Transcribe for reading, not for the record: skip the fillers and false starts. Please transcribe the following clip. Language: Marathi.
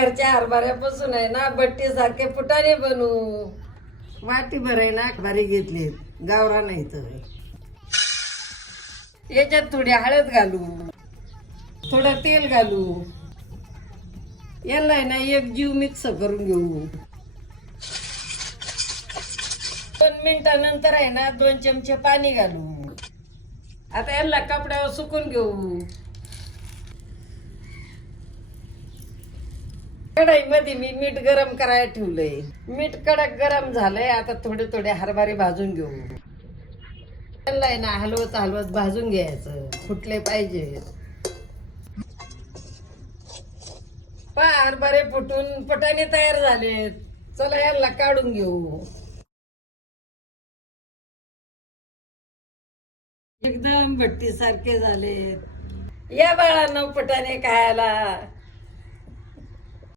घरच्या हरभऱ्यापासून आहे ना बट्टी सारखे फुटाणे बनवू. वाटी भर आहे ना हरभरे घेतले गावरा नाही तर याच्यात थोडी हळद घालू, थोडं तेल घालू, याला आहे ना एक जीव मिक्स करून घेऊ. 2 मिनिटानंतर आहे ना 2 चमचे पाणी घालू. आता याला कपड्यावर सुकून घेऊ. कढईमध्ये मी मीठ गरम करायला ठेवलंय. मीठ कडक गरम झालंय. आता थोडे थोडे हरभरे भाजून घेऊ. त्याला आहे ना हलवत हलवत भाजून घ्यायचं, फुटले पाहिजे. हरभरे फुटून फुटाणे तयार झाले. चला याला काढून घेऊ. एकदम भट्टी सारखे झाले. या बाळांनो फुटाणे खायला.